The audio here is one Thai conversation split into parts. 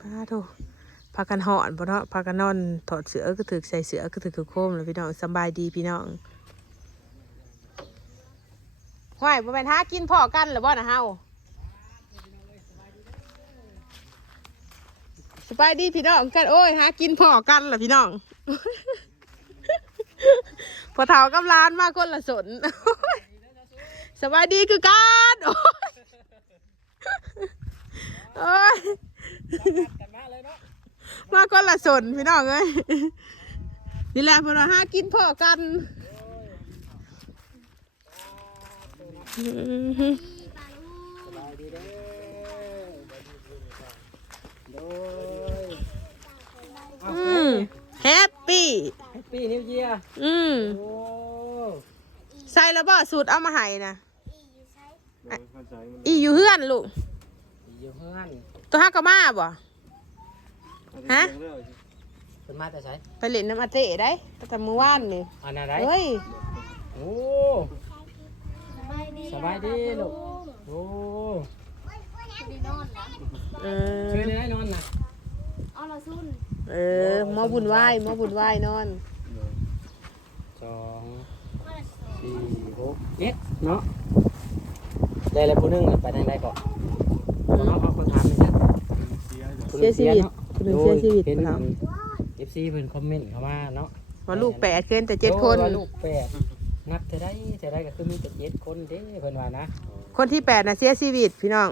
พาโทพากันหอนบ่เนาะพากันนอนถอดเสื้อก็ถึกใส่เสื้อก็ถึกคือโคมแล้วพี่น้องสบายดีพี่น้องห้วยบ่แม่นหากินพอกันหรือบ่นะเฮาสบายดีพี่น้องกันโอ้ยหากินพอกันล่ะพี่น้องพอเฒ่ากับร้านมากคนละสนสบายดีคือกันโอ้ย กันมาเลยเนาะมาคนละสนพี่น้องเอ้ยนี่แหละพวกเราหากินพ่อกันอื้อหือสบายดีเด้อโดยอืมแฮปปี้แฮปปี้นิวเยียร์อืมโอ้ใส่แล้วบ่สูตรเอามาให้นะอีอยู่เฮือนลูกอยู่เฮือน ตัวฮักกะมาบ่ฮะเป็นมาแต่ไสไปเล่นน้ำอาเต้ได้ตั้งแต่เมื่อวานนี่อันนั้นไรเฮ้ยโอ้สบายดีลูกโอ้เออช่วยได้นอนนะเอาละซุนเออหมอบุญไหว้หมอบุญไหว้นอนสองสี่หกเจ็ดเนาะได้แล้วผู้หนึงน่ะไปทางใดก่อนเนาะเขาคนถามนี่จ้ะ เสียชีวิตคนหนึ่งเสียชีวิตเห็นพี่น้องเอฟซีเพิ่นคอมเมนต์เข้ามาเนาะว่าลูกแปดเกินแต่เจ็ดคนโอ้ว่าลูกแปดนับเท่าได้เท่าได้ก็คือมีแต่เจ็ดคนเด้เพิ่นว่านะคนที่แปดนะเสียชีวิตพี่น้อง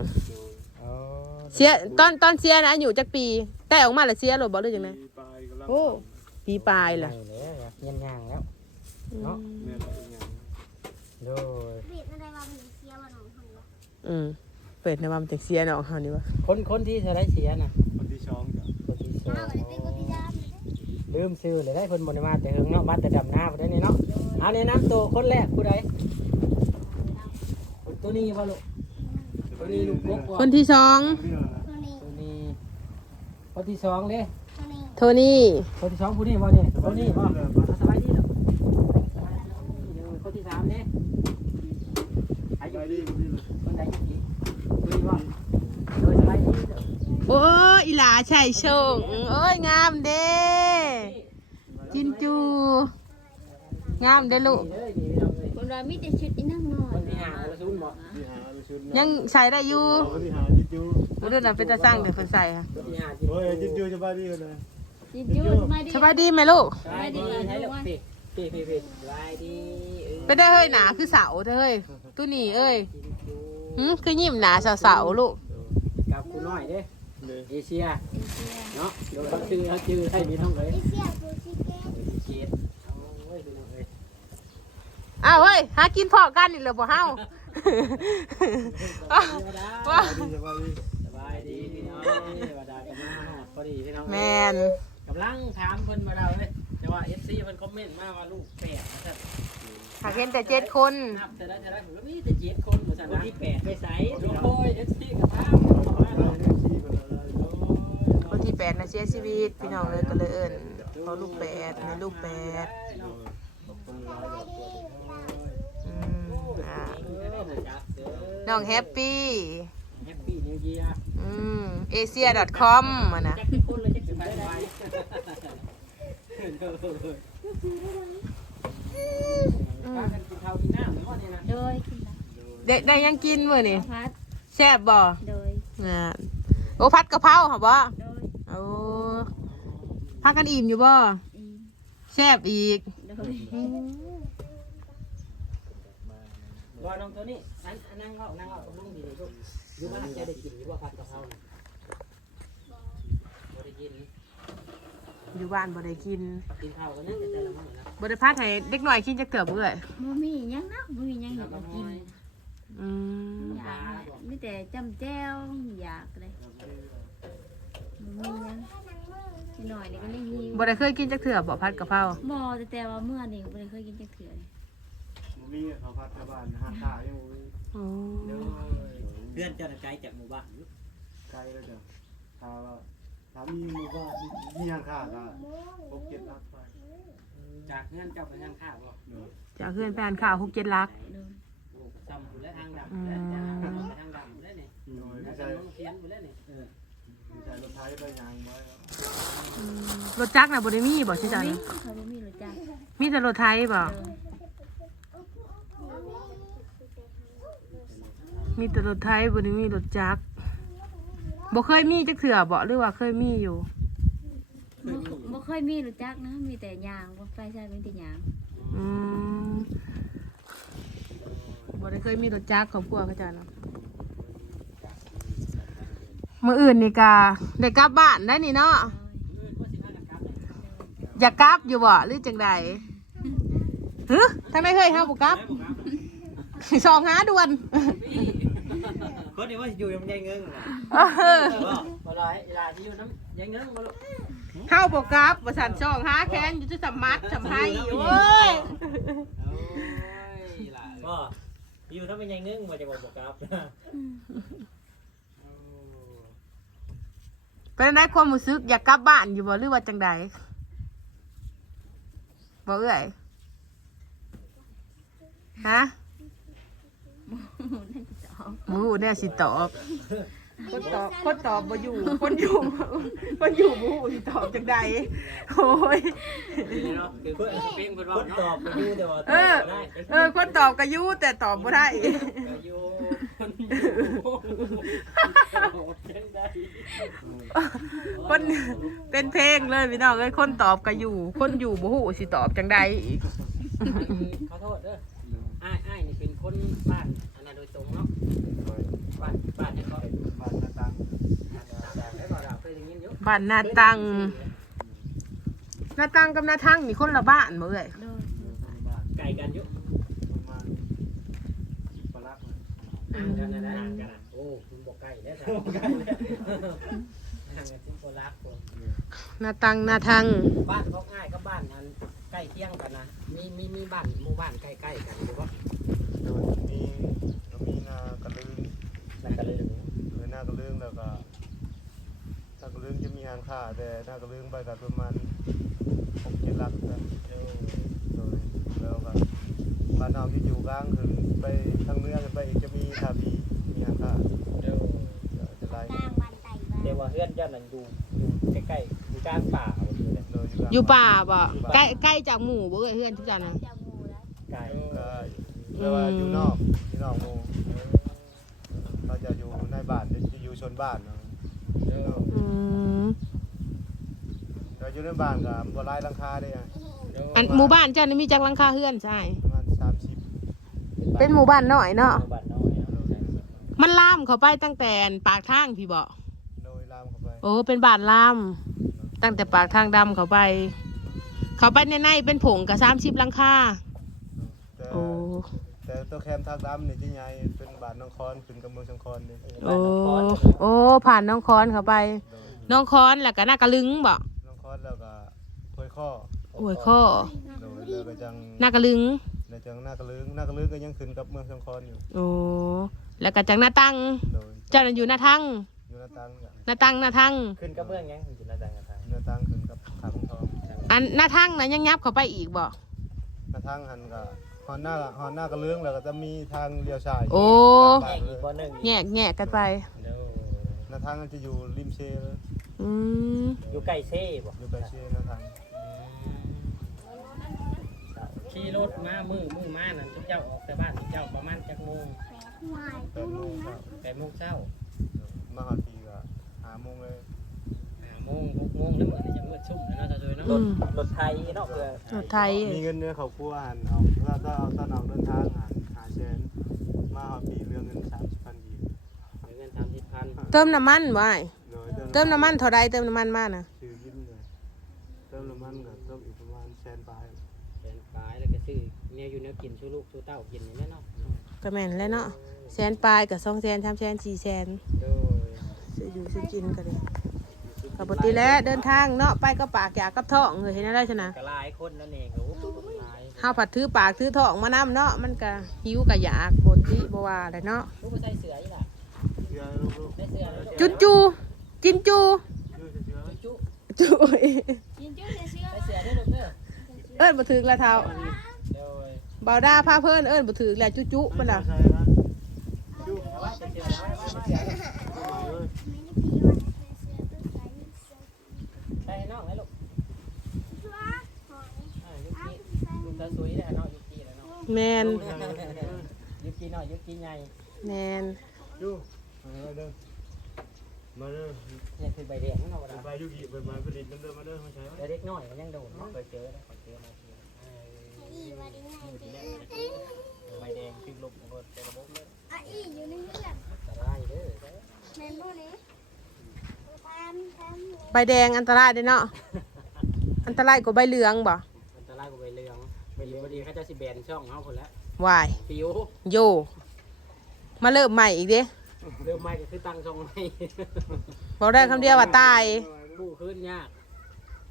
อ๋อเสียตอนตอนเสียนะอายุจักปีแต่ออกมาแล้วเสียหรือบ่หรือยังไงโอ้ปีปลายล่ะได้แล้วเงียนย่างแล้วเนาะโดยเบียดอะไรวะมัน เสียวันของคนวะอืมเปิดในวันจากเสียน้องเฮานี่วะคนคนที่เท่าได้เสียน่ะคนที่ช้องจ้ะคนที่สออ้างวอะไรเป็นคนที่ดามเลยลืมซื้อเลยได้เพิ่นบ่ได้มาแต่เฮิงเนาะมาแต่ดำหน้าบ่ได้นี่เนาะเอาแนะนำตัวคนแรกผู้ใดตัวนี้บ่ลูกตัวนี้ลูกกบบ่คนที่สองตัวนี้ตัวนี้คนที่สองเด้ตัวนี้โทนี่คนที่สองผู้นี้บ่เนี่ยคนนี้บ่สบายดีเนาะคนที่สามเนี่ยอายุ ไปดีคนนี้เลย คนใดอายุกี่คนนี้บ่โดยสบายดีเด้อ โอ้ ยอีหลาชัยโชงโอ้ยงามเด้จินจู งามเด้ลูกนี่เด้อนี่พี่น้องเอ้ยคนเรามีแต่ชุดอีนั่งนอคนนที่หาคนละศูนย์บ่ที่หาไปชุดยังใส่ได้อยู่คนที่หาจิจูบ่รู้น่ะเป็นตาสร้างเดี๋ยวเพิ่นใส่ค่ะคนที่หาจิตโอ้ยจิจูสบายดีเลยจินจูมาดิสบายดีไหมลูกสบายดีให้ลูกพี่พี่พี่พี่สบายดีเออไปได้เฮ้ยหนาคือเสาเด้อเฮ้ยตู้นี่เอ้ยจินจูหึคือยิ้มหนาเสาๆลูกกับคุณน้อยเด้อ เลยเอเชียเนาะเดี๋ยวเขาชื่อเขาชื่อให้พี่น้องเอ้ยไอเสียตัวชิเก้เกียรติโอ้ยพี่น้องเอ้ยอ้าวเฮ้ยหากินพอกันอีกแล้วบ่เฮาว้าว้าสบายดีสบายดีพี่น้องเทวดากันมาฮอดพอดีพี่น้องแมนกำลังถามเพิ่นมาเราเลยแต่ว่า FC เพิ่นคอมเมนต์มาว่าลูกแปดนะครับหากเห็นแต่เจ็ดคนนับแต่ละแต่ละผมก็มีแต่เจ็ดคนเหมือนกันนะที่แปดไปใส่โอ้ย FC กับพามมาเนาะ คนที่แป ดนะเสียชีวิต พี่น้องเลยก็เลยเอิ้นพอลูกแปดในลูกแปดอืมอ่าน้องแฮปปี้ แฮปปี้นิวเยียร์อืม asia.com อะนะจักคนเลยจักสิไปไปพากันกินข้าวกินน้ำหรือว่าเนี่ยนะโดยกินละได้ได้ยังกินมื้อนี่พัดแซ่บบ่โดยอ่าโอ้พัดกะเพราเหรอบ่โดยโอ้ พักกันอิ่มอยู่บ่อีแซ่บอีกโดยว่าน้องตัวนี้นั่งนั่งเอานั่งเอาลุงดีลูกอยู่บ้านจะได้กินหรือว่าผัดกะเพราน่ะบ่ได้กินอยู่บ้านบ่ได้กินกินข้าวกันนั่งแต่ละมื้อนะบ่ได้พัดให้เด็กน้อยกินจักเถื่อบ่เอ้ยบ่มีหยังนะบ่มีหยังอยากกินอืมอยากมีแต่จำแจ้วอยากเลยบ่มีหยังนิด หน่อยนี่ก็ไม่หิวบ่ได้เคยกินจักเถื่อบ่พัดกะเพราบ่แต่แต่ว่าเมื่อนี่ก็บ่ได้เคยกินจักเทื่อเลยมีเขาพัดกระบาลหาข่ายังโอ้เพื่อนเจ้าไกลจากหมู่บ้านอยู่ไกลแล้วจ้ะถ้าถ้ามีมือว่ามีหางข่าก็พบเก็บรักไปจากเพื่อนเจ้าไปทางข้าวบ่เนาะจากเพื่อนไปอ่านข่าว6-7ลักโดยโอ้ซ้ำผู้และทางดำและทางทางดำและนี่โดยแล้ไม่วใช่น้องเสียนผู้และนี่เออ ใส่รถไถไปยางไว้ครับรถจักรน่ะบ่ได้มีบ่ใช่จันมีเขาบ่มีรถจักรมีแต่รถไทยบ่เออมีแต่รถไทยบ่ได้มีรถจักรบ่เคยมีจักเถื่อบ่หรือว่าเคยมีอยู่ บ่บ่เคยมีรถจักรนะ มีแต่ยางบ่ไฟใช้เป็นแต่ยางอืมบ่ได้เคยมีรถจักรครอบครัวเขาจ้าเนาะ มื้ออื่นนี่กาได้กลับบ้านได้นี่เนาะอยากกลับอยู่บ่หรือจังใดฮึทำไมเคยเฮาบ่กลับสองหาด่วนคนนี้ว่าอยู่ยังยังเงิงเออบ่ร้อยเวลาที่อยู่น้ำยังเงิงบ่ลูกเฮาบ่กลับบ่สั่นสองหาแค้นอยู่ที่สมัดสำไห้โอ้ยโอ้ยล่ะก็อยู่ถ้าเป็นยังเงิงบ่จะบอกบอกครับ เป็นได้ความรู้สึกอยากกลับบ้านอยู่บ่หรือว่าจังใดบ่เอ้ยฮะนั่นจะเอาหมูเนี่ยสิตอบคนตอบคนตอบบ่อยู่คนอยู่คนอยู่บ่ฮู้สิตอบจังใดโอ้ยเนาะคือเพื่อนเพ่งเพื่อนว่าตอบไปอยู่แต่ว่าตเออบอบ่ได้เออคนตอบก็อยู่แต่ตอบบ่ได้ก็อยู่ คนอยู่จังได้คนเป็นเพลงเลยพี่น้องเอ้ยคนตอบก็อยู่ คนอยู่บ่ฮู้สิตอบจังใดอีกขอโทษเด้ออ้ายอ้ายนี่เป็นคนบ้านอันนั้นโดยตรงเนาะบ้านบ้านเนี่ยเขาบ้านหน้าตังได้บ่ดาวเคยได้ยินอยู่บ้านนาตังนาตังกับนาทังนี่คนละบ้านบ่เอ้ยโดยบ้านไก่กันอยู่ ประมาณปลักเลย ห่างกันนะนะห่างกันนะโอ้คุณบอกไก่แล้วจ้ะไก่แล้วห่างกันที่โคราชคนนาตังนาทังบ้านเขาง่ายกับบ้านอันใกล้เคียงกันนะมีมีมีบ้านหมู่บ้านใกล้ๆกันหรือว่าโดยมีมีนากระลือนั่นก็เลยหรือหน้ากระลือแล้วก็หน้ากระลือจะมีงานค่าแต่หน้ากระลือไปกับประมาณหกเจ็ดลักนะโดยแล้วก็ บ้านเราที่อยู่กลางคือไปทางเหนือกันไปอีกจะมีทาบีมีงานค่าจะไล่เดี๋ยวว่าเพื่อนเจ้านั่นอยู่อยู่ใกล้ๆอยู่กลางป่าว่าอยู่เลยโดยอยู่กลางอยู่ป่าบ่ใกล้ใกล้จากหมู่บ่เอ้ยเฮือนทุกจันนะไก่ก็เรียกว่าอยู่นอกอยู่นอกหมู่เราจะอยู่ในบ้านจะอยู่ชนบ้านเนาะอืมเราอยู่ในบ้านกับบัวลายหลังคาได้อะอันหมู่บ้านเจ้านี่มีจักหลังคาเฮือนใช่ประมาณสามสิบ เป็นหมู่บ้านน้อยเนาะหมู่บ้านน้อยเนาะมันล่ามเข้าไปตั้งแต่ปากทางพี่บ่โดยลามเข้าไปโอ้เป็นบ้านล่าม ตั้งแต่ปากทางดำเข้าไป เข้าไปในในเป็นผงกับ30หลังคาแต่โอ้ แต่ตัวแคมทางดำเนี่ยที่ใหญ่เป็นบ้านน้องคอนเป็นกำเมืองชังคอนเนี่ยโอ้ โอ้ ผ่านน้องคอนเข้าไป โดยน้องคอนแล้วก็น่ากระลึงบ่น้องคอนแล้วก็ห้วยข้อโอ้ยข้อโดยแล้วก็จังน่ากระลึงแล้ว จังหน้ากระลึงหน้ากระลึงก็ยังขึ้นกับเมืองชังคอนอยู่โอ้แล้วก็จังหน้าตั้งโดยเจ้าน่ะอยู่หน้าทั้งอยู่หน้าตังเนี่ยหน้าตั้งหน้าทั้งขึ้นกระเบื้องยังอยู่ในต่างกันหน้าตังขึ้นกับขาของทองอันหน้าทั้งนะยังยับเข้าไปอีกบ่หน้าตังหันกับฮอนหน้าฮอนหน้ากระลึงแล้วก็จะมีทางเลี้ยวซ้ายโอ้แยกอีกบ่หนึ่งแยกแยกกันไปเดี๋ยวหน้าทางมันจะอยู่ริมเชเลยอืมอยู่ใกล้เซ่บ่อยู่ใกล้เชหน้าทาง ขี่รถมามือมือมานั่นเจ้าออกแต่บ้านเจ้าประมาณจักโมงแปดโมงเช้าแปดโมงเช้ามาหาทีก็หาโมงเลยห้าโมงหกโมงแล้วเหมือนจะมืดชุ่มแล้วเนาะจะเลยเนาะอืมรถไทยเนาะเพื่อรถไทยมีเงินเนี่ยเขาคั่วหันเอาถ้าถ้าเอาตอนออกเดินทางหันหาแสนมาหาปีเรื่องเงินสามสิบพันยีเงินสามสิบพันเติมน้ำมันบ่อ้ายโดยเติมน้ำมันเท่าใดเติมน้ำมันมาน่ะ เนี่ยอยู่เนี่ยกินชูลูกชูเต้ากินอย่างนี้เนาะก็แม่นแล้วเนาะแสนปลายกับสองแสนสามแสนสี่แสนโดยซื้ออยู่ซื้อกินกันเลยกับปกติแล้วเดินทางเนาะไปก็ปากอยากกับท้องเลยเห็นอะไรชนะกระลายคนนั่นเองโอ้โหหลายข้าวผัดถือปากถือท้องมานํเนาะมันก็หิวก็อยากปกติบ่ว่าแหละเนาะลูกไปใส่เสืออีหล่ะเชื่อลูกใส่เสือแล้วจุนจูจินจูๆเชื่อเชื่อจุจูยินจุ้เชื่อใส่เสือด้วยลูกเด้อเอิ้นบ่ถึกแล้วเท้าโดยเบ่าวดาผ้าเพื่อนเอิญนบถือแหละจุจุมันล่ะแมนยุกีน่อยยุกีใหญ่แมนยูมาเด้อมาเด้อเนี่ยคือใบแดงนั่นเอาใบยุกีใบไม้ผลิตมันเด้อมาเด้อมาใช้เด็กน้อยยังโดนไปเจอแล้วไปเจอ ใบแดงขึ้นลบมันก็จะระบบเลยอะอีอยู่ในเรื่องจะไล่เด้อแมนโม่นี้ตามตามเลยใบแดงอันตรายเด้อเนาะ อันตรายกว่าใบเหลืองบ่มันจะไล่กับใบเหลืองใบเหลืองพอดีเขาจะสิแบนช่องเขาคนละวาย ปิวโย มาเริ่มใหม่อีกเด้เริ่มใหม่ก็คือตั้งช่องใหม่บอกได้คำเดียวว่าตาย กู้ขึ้นยาก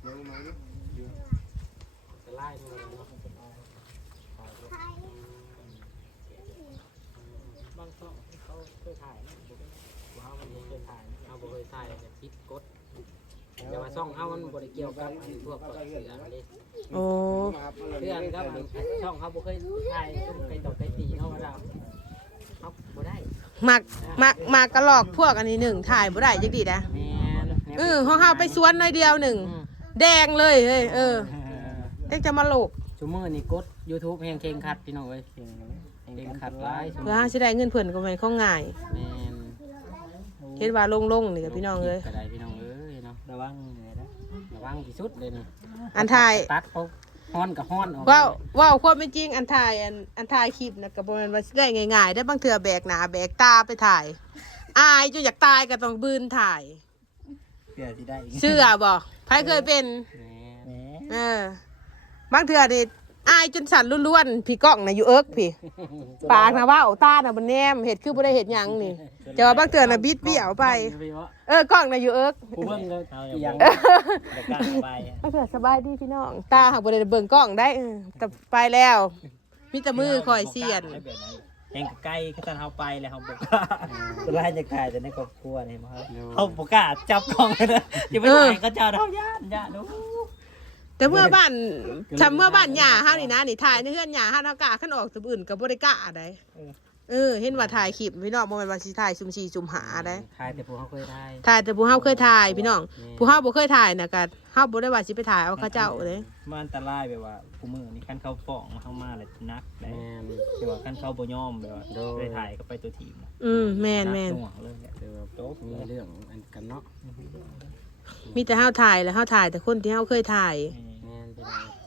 มามาเด้อจะไล่นู่นเลยเนาะ ไทย บางช่องเขาเคยถ่ายนะว่ามันเคยถ่ายเอาบ่เคย ถ่ายแต่พิดกดแต่ว่าช่องเขามันบ่ได้เกี่ยวกับอันพวกเปิดเสืออะไรโอ้เพื่อนครับช่องเขาบ่เคยถ่ายต้องเคยต่อเคยตีเขาว่าเราเขาบ่ได้มากมากมากกระหลอกพวกอันนี้หนึ่งถ่ายบ่ได้จักดีนะแม่นเออของเฮาไปสวนหน่อยเดียวหนึ่งแดงเลยเฮ้ยเออเด็กจะมาโลกชูมือนี่กด YouTube แห่งเข่งขัดพี่น้องเอ้ยเข่งขัดหลายเพื่อหาสิได้เงินเพิ่นก็แม่นของง่าย แม่น เห็นว่าลงๆนี่กับพี่น้องเอ้ยก็ได้พี่น้องเอ้ยเนาะระวังเลยนะระวังที่สุดเลยนี่อันถ่ายตัดเขาฮ้อนกับฮ้อนออกว้าวว้าวความเป็นจริงอันถ่ายอันอันถ่ายคลิปนะก็บ่แม่นว่าสิได้ง่ายๆได้บางเทื่อแบกหน้าแบกตาไปถ่าย อายจนอยากตายก็ต้องบืนถ่ายเพื่อที่ได้อีกเชื่อบ่ใครเคยเป็นแหมเออบางเทื่อนี่ อายจนสั่นล้วนๆพี่ก้องน่ะอยู่เอิกพี่ ปากนะว่าเอาตาน่ะบ่แนมเฮ็ดคือบ่ได้เฮ็ดหยังนี่แต่ว่าบางเทื่อน่ะบิดเบี้ยวไป เออกล้องน่ะอยู่เอิกผู้เบิ่งก็เอียงกล้าไปบางเทื่อสบายดีพี่น้อง ตาหักบ่ได้เบิ่งกล้องได้เออแต่ไปแล้วมีแต่มือคอยเสียนแห่งใกล้ก็จะเขาไปแล้วเขาบอกว่าตัวไล่จะกลายแต่ในครอบครัวนี่มั้งเขาบอกกล้าจับกล้องเลยนะอย่าไปถ่ายก็จะเขาย่านย่านดู แต่เมื่อบ้านทำเมื่อบ้านหญ้าเฮานี่นะนี่ถ่ายในเฮือนหญ้าเฮาเฮากล้าคันออกตัวอื่นก็บ่ได้กล้าได้เออเห็นว่าถ่ายคลิปพี่น้องบ่แม่นว่าสิถ่ายซุ่ม4ซุ่มหาได้ถ่ายแต่ผู้เขาเคยถ่ายถ่ายแต่ผู้เฮาเคยถ่ายพี่น้องผู้เฮาบ่เคยถ่ายน่ะก็เฮาบ่ได้ว่าสิไปถ่ายเอาเขาเจ้าเด้มันอันตรายแบบว่าผู้มือนี่ขั้นเขาฟ้องเข้ามาเลยนักเลยแม่นที่ว่าขั้นเขาบ่ยอมแบบว่าไปถ่ายก็ไปตัวทีมอืมแม่นแม่นห่วงเลยเนี่ยเดี๋ยวโต๊ะมีเรื่องอันกันเนาะมีแต่เฮาถ่ายแล้วเฮาถ่ายแต่คนที่เฮาเคยถ่าย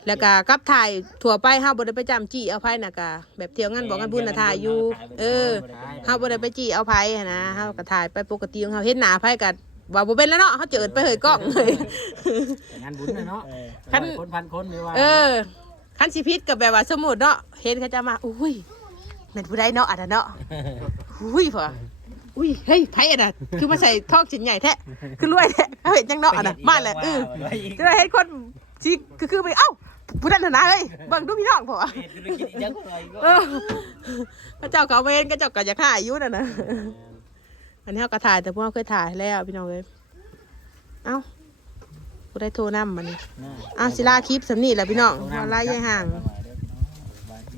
แม่นเป็นไงแล้วก็กับถ่ายทั่วไปเฮาบ่ได้ไปจำจี้เอาไผน่ะก็แบบเที่ยวงานบอกงานบุญน่ะถ่ายอยู่เออเฮาบ่ได้ไปจี้เอาไผหั้นนะเฮาก็ถ่ายไปปกติของเฮาเห็นหน้าไผก็ว่าบ่เป็นแล้วเนาะเฮาเจิดไปเฮยกล้องเลยแต่งานบุญนะเนาะคันคนพันคนไม่ว่าเออคันสิพิษกับแบบว่าสมมุติเนาะเห็นเขาจะมาอุ้ยแม่นผู้ใดเนาะอันนั้นเนาะอุ้ยพ่ออุ้ยเฮ้ยไผอันน่ะคือมาใส่ทอกชิ้นใหญ่แท้คือรวยแท้เขาเห็นจังเนาะอันน่ะมาแล้วเออจะได้เห็นคนสิคือคือไปเอ้า ผู้นั้นน่ะนะเฮ้ยเบิ่งดูพี่น้องพ่อเห็นธุรกิจยังไงก็เออพระเจ้าเขาเวนก็เจ้าก็อยากถ่ายอยู่น่ะนะอันนี้เขาก็ถ่ายแต่พวกเขาเคยถ่ายแล้วพี่น้องเอ้ยเอ้าผู้ได้โทรนำมันเอ้าศิลาคลิปสำนีแหละพี่น้องเราไล่ยายห่างมา